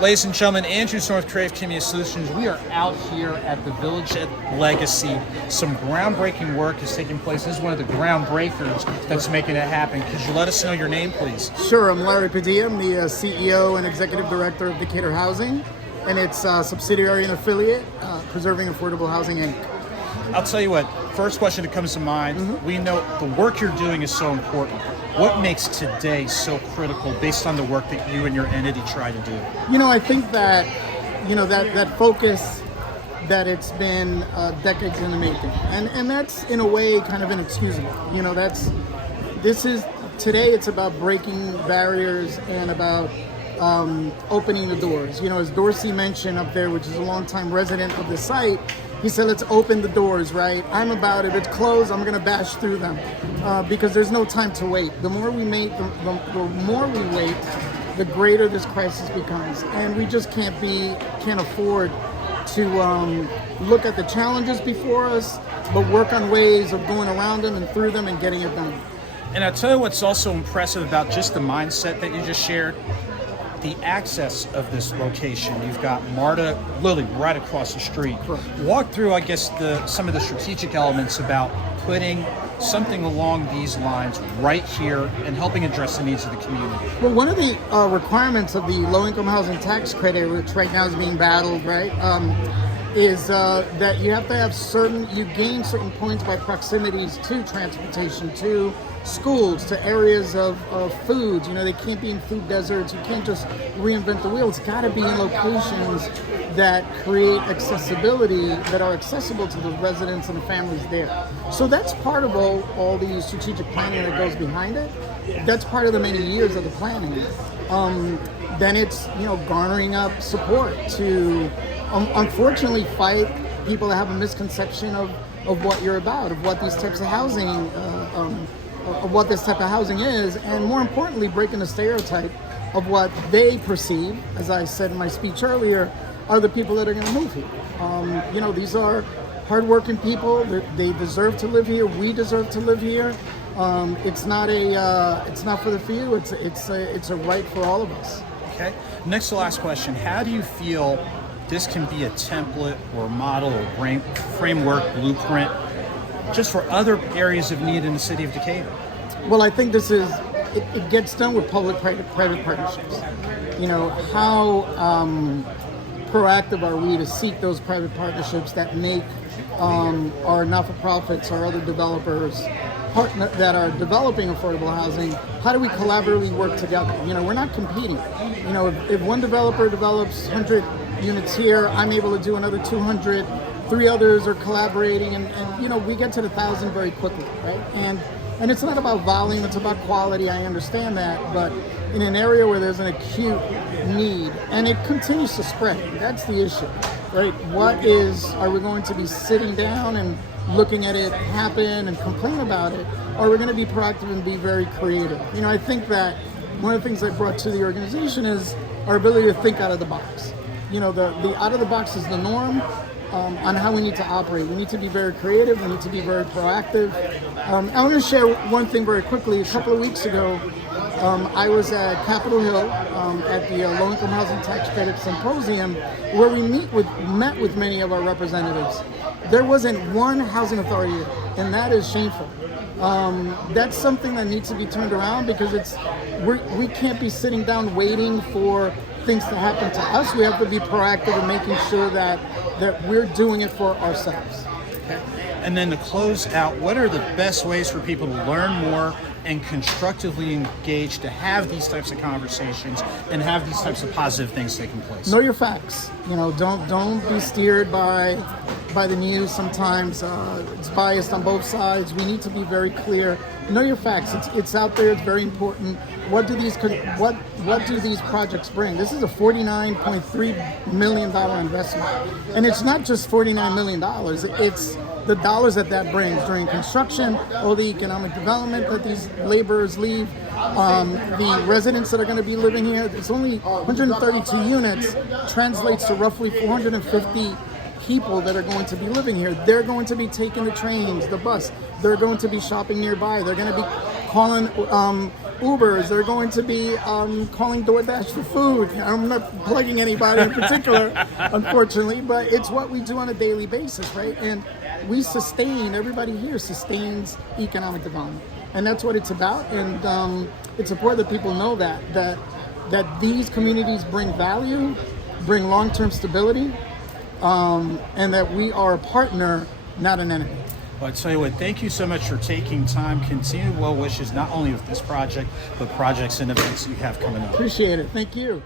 Ladies and gentlemen, Andrews North Creative Community Solutions. We are out here at the Village at Legacy. Some groundbreaking work is taking place. This is one of the groundbreakers that's making it happen. Could you let us know your name, please? Sure, I'm Larry Padilla. I'm the CEO and Executive Director of Decatur Housing and its subsidiary and affiliate, Preserving Affordable Housing, Inc. I'll tell you what, first question that comes to mind, we know the work you're doing is so important. What makes today so critical based on the work that you and your entity try to do? I think that, that focus that it's been decades in the making. And that's in a way kind of inexcusable. Today it's about breaking barriers and about opening the doors. As Dorsey mentioned up there, which is a longtime resident of the site, he said, let's open the doors, right? I'm about it. It's closed. I'm going to bash through them because there's no time to wait. The more we wait, the greater this crisis becomes. And we just can't afford to look at the challenges before us, but work on ways of going around them and through them and getting it done. And I'll tell you what's also impressive about just the mindset that you just shared. The access of this location. You've got MARTA literally right across the street. Correct. Walk through, I guess, some of the strategic elements about putting something along these lines right here and helping address the needs of the community. Well, one of the requirements of the low-income housing tax credit, which right now is being battled, right, is that you have to have you gain certain points by proximities to transportation, to schools, to areas of foods. They can't be in food deserts. You can't just reinvent the wheel. It's got to be in locations that create accessibility, that are accessible to the residents and the families there. So that's part of all the strategic planning that goes behind it. That's part of the many years of the planning. Then it's, garnering up support to, unfortunately, fight people that have a misconception of what you're about, of what these types of housing of what this type of housing is, and more importantly, breaking the stereotype of what they perceive, as I said in my speech earlier, are the people that are going to move here. These are hardworking people. They deserve to live here. We deserve to live here. It's not for the few. It's a right for all of us. Okay. Next to last question. How do you feel this can be a template or model or framework, blueprint, just for other areas of need in the city of Decatur? Well, I think it gets done with public-private partnerships. How proactive are we to seek those private partnerships that make our not-for-profits, our other developers that are developing affordable housing? How do we collaboratively work together? We're not competing. If one developer develops 100 units here, I'm able to do another 200. 3 others are collaborating, and we get to the 1,000 very quickly, right? And it's not about volume; it's about quality. I understand that, but in an area where there's an acute need, and it continues to spread, that's the issue, right? Are we going to be sitting down and looking at it happen and complain about it, or are we going to be proactive and be very creative? I think that one of the things I brought to the organization is our ability to think out of the box. The out of the box is the norm. On how we need to operate. We need to be very creative. We need to be very proactive. I want to share one thing very quickly. A couple of weeks ago, I was at Capitol Hill at the Low Income Housing Tax Credit Symposium, where we met with many of our representatives. There wasn't one housing authority, and that is shameful. That's something that needs to be turned around because we can't be sitting down waiting for things to happen to us. We have to be proactive in making sure that we're doing it for ourselves. Okay. And then to close out, what are the best ways for people to learn more and constructively engage to have these types of conversations and have these types of positive things taking place? Know your facts. Don't be steered by the news. Sometimes it's biased on both sides. We need to be very clear. Know your facts. It's out there. It's very important. What do these projects bring? This is a $49.3 million investment, and it's not just $49 million. It's the dollars that brings during construction, all the economic development that these laborers leave, the residents that are going to be living here. It's only 132 units, translates to roughly 450 people that are going to be living here. They're going to be taking the trains, the bus. They're going to be shopping nearby. They're going to be calling Ubers. They're going to be calling DoorDash for food. I'm not plugging anybody in particular, unfortunately, but it's what we do on a daily basis, right? And we sustain, everybody here sustains economic development. And that's what it's about. And it's important that people know that these communities bring value, bring long-term stability, and that we are a partner, not an enemy. Well, I tell you what, thank you so much for taking time. Continued well wishes, not only with this project, but projects and events you have coming up. Appreciate it. Thank you.